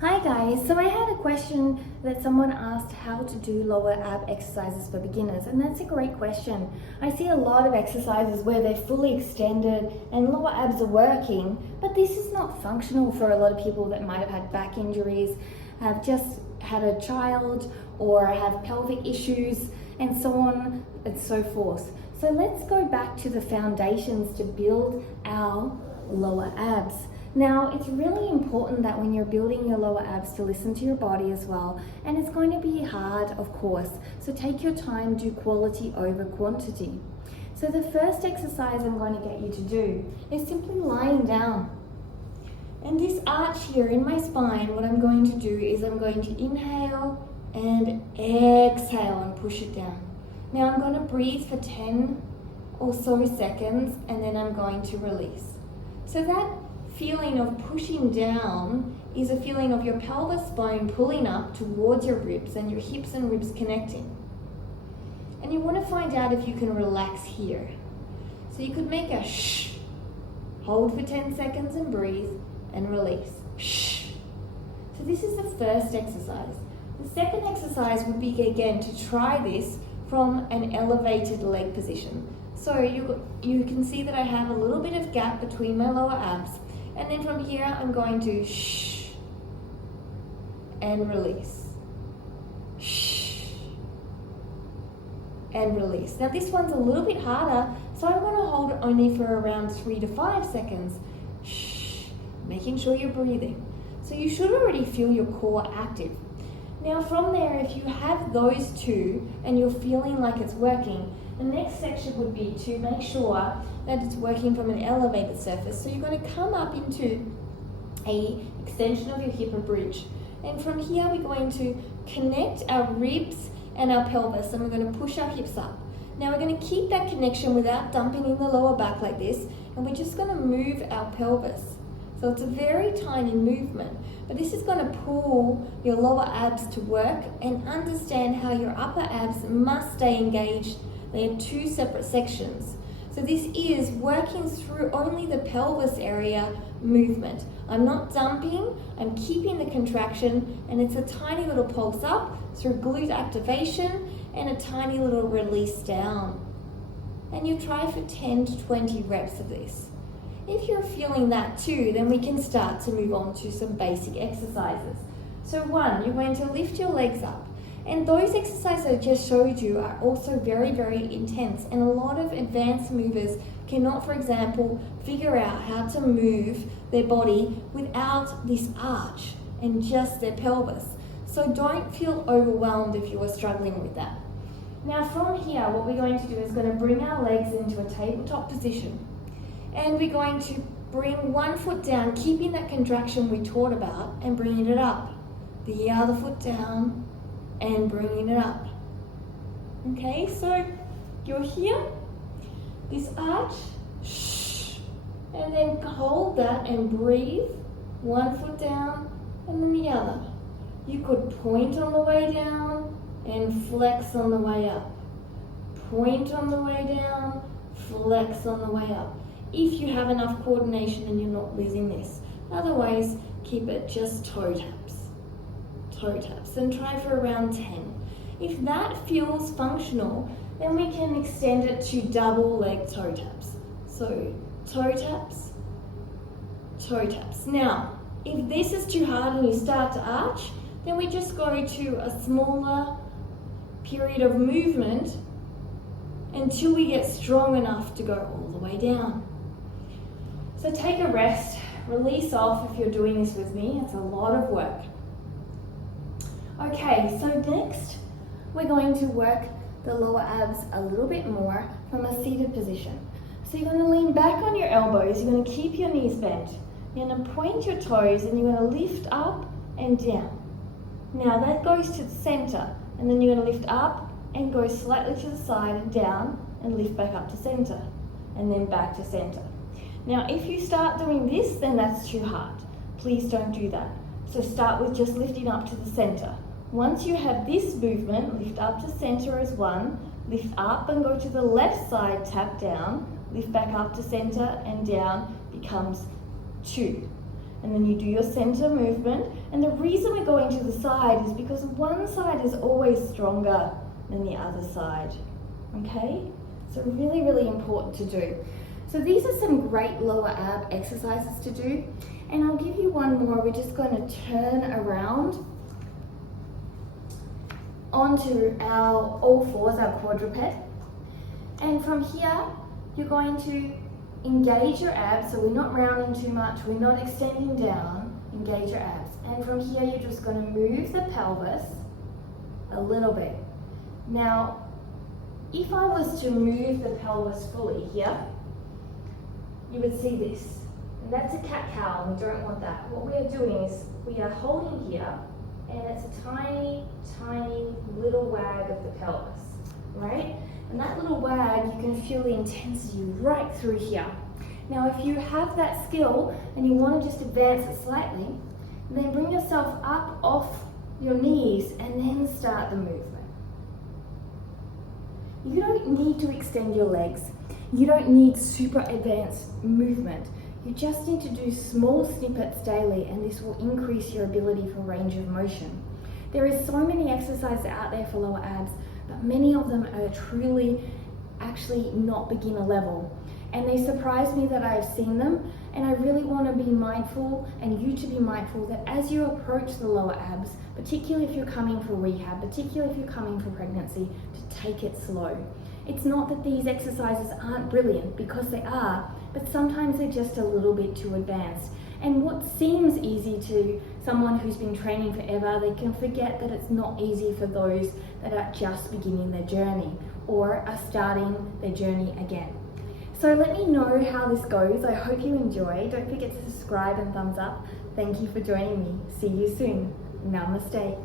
Hi guys, so I had a question that someone asked how to do lower ab exercises for beginners, and that's a great question. I see a lot of exercises where they're fully extended and lower abs are working, but this is not functional for a lot of people that might have had back injuries, have just had a child, or have pelvic issues, and so on and so forth. So let's go back to the foundations to build our lower abs. Now, it's really important that when you're building your lower abs to listen to your body as well, and it's going to be hard, of course, so take your time, do quality over quantity. So the first exercise I'm going to get you to do is simply lying down. And this arch here in my spine, what I'm going to do is I'm going to inhale and exhale and push it down. Now I'm going to breathe for 10 or so seconds, and then I'm going to release. So that feeling of pushing down is a feeling of your pelvis bone pulling up towards your ribs and your hips and ribs connecting. And you want to find out if you can relax here. So you could make a shh, hold for 10 seconds and breathe and release. Shh. So this is the first exercise. The second exercise would be again to try this from an elevated leg position. So you can see that I have a little bit of gap between my lower abs. And then from here, I'm going to shh and release. Shh and release. Now this one's a little bit harder, so I'm going to hold it only for around 3 to 5 seconds. Shh, making sure you're breathing. So you should already feel your core active. Now from there, if you have those two and you're feeling like it's working, the next section would be to make sure that it's working from an elevated surface. So you're going to come up into a extension of your hip or bridge. And from here, we're going to connect our ribs and our pelvis, and we're going to push our hips up. Now we're going to keep that connection without dumping in the lower back like this, and we're just going to move our pelvis. So it's a very tiny movement, but this is going to pull your lower abs to work, and understand how your upper abs must stay engaged. They are two separate sections. So this is working through only the pelvis area movement. I'm not dumping, I'm keeping the contraction, and it's a tiny little pulse up through glute activation and a tiny little release down. And you try for 10 to 20 reps of this. If you're feeling that too, then we can start to move on to some basic exercises. So one, you're going to lift your legs up. And those exercises I just showed you are also very, very intense. And a lot of advanced movers cannot, for example, figure out how to move their body without this arch and just their pelvis. So don't feel overwhelmed if you are struggling with that. Now from here, what we're going to do is going to bring our legs into a tabletop position. And we're going to bring one foot down, keeping that contraction we taught about, and bringing it up. The other foot down, and bringing it up. Okay, so you're here, this arch, shh, and then hold that and breathe. One foot down and then the other. You could point on the way down and flex on the way up. Point on the way down, flex on the way up. If you have enough coordination and you're not losing this. Otherwise, keep it just toe taps. Toe taps, and try for around 10. If that feels functional, then we can extend it to double leg toe taps. So toe taps, toe taps. Now, if this is too hard and you start to arch, then we just go to a smaller period of movement until we get strong enough to go all the way down. So take a rest, release off if you're doing this with me. It's a lot of work. Okay, so next we're going to work the lower abs a little bit more from a seated position. So you're going to lean back on your elbows, you're going to keep your knees bent, you're going to point your toes, and you're going to lift up and down. Now that goes to the center, and then you're going to lift up and go slightly to the side and down, and lift back up to center, and then back to center. Now if you start doing this, then that's too hard. Please don't do that. So start with just lifting up to the center. Once you have this movement, lift up to center as one, lift up and go to the left side, tap down, lift back up to center and down becomes two. And and then you do your center movement. And the reason we're going to the side is because one side is always stronger than the other side, okay? So really, really important to do. So these are some great lower ab exercises to do. And I'll give you one more. We're just going to turn around onto our all fours, our quadruped. And from here, you're going to engage your abs, so we're not rounding too much, we're not extending down, engage your abs. And from here, you're just going to move the pelvis a little bit. Now, if I was to move the pelvis fully here, you would see this. And that's a cat-cow, and we don't want that. What we are doing is we are holding here, and it's a tiny, tiny little wag of the pelvis, right? And that little wag, you can feel the intensity right through here. Now, if you have that skill and you want to just advance it slightly, then bring yourself up off your knees and then start the movement. You don't need to extend your legs. You don't need super advanced movement. You just need to do small snippets daily, and this will increase your ability for range of motion. There is so many exercises out there for lower abs, but many of them are truly actually not beginner level. And they surprise me that I've seen them, and I really want to be mindful, and you to be mindful, that as you approach the lower abs, particularly if you're coming for rehab, particularly if you're coming for pregnancy, to take it slow. It's not that these exercises aren't brilliant, because they are, but sometimes they're just a little bit too advanced. And what seems easy to someone who's been training forever, they can forget that it's not easy for those that are just beginning their journey or are starting their journey again. So let me know how this goes. I hope you enjoy. Don't forget to subscribe and thumbs up. Thank you for joining me. See you soon. Namaste.